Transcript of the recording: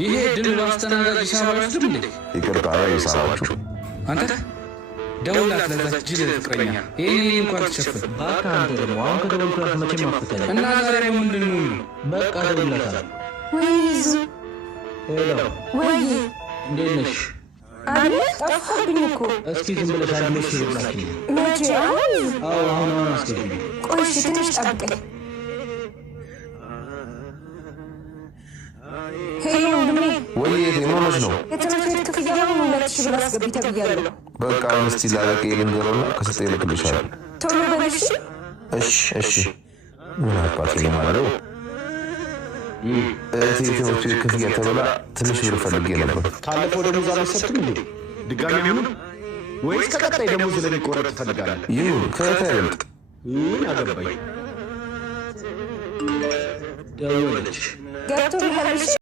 ይሄ ድል ማስተናገድ ሂሳብ አይወስድም እንዴ? ይቅርታ ሂሳባችሁ። አንተ ደውላት ለዛች ጅል ፍቅረኛ ይሄን እንኳን ተሸፈን። በቃ አንተ ደግሞ አሁን ከደወልኩላት መቼም አትፈታኝ። እና ዛሬ ምንድን ነው? በቃ ደውላታለሁ። ወይዝ ሄሎ ወይ እንዴት ነሽ? አለ ጠፋብኝ እኮ። እስኪ ዝም ብለሽ አንድ ሜሴጅ ላኪልኝ። መቼ? አሁን አስገቢኝ። ቆይ እሺ ትንሽ ጠብቀኝ። ሄሎ ወንድሜ። ወይ የሆነች ነው? የትምህርት ቤት ክፍያውን 2000 ብር አስገቢ ተብያለሁ። በቃ እስቲ ላለቀ ልንገረውና ከሰጠኝ እልክልሻለሁ። ቶሎ በልሽ። እሺ ምን አባቴ ነው ማለት ነው? ትምህርት ቤት ክፍያ ተብላ ትንሽ ብር ፈልጌ ነበር። ካለፈው ደሞዝ አልሰጥም እንዴ? ድጋሚ ሆነ ወይስ ከቀጣይ ደሞዝ ለሚቆረጥ ትፈልጋለህ? ይሁን ከእህት አይበልጥ። ምን አገባኝ? ደወለች። ገብቶልሃል?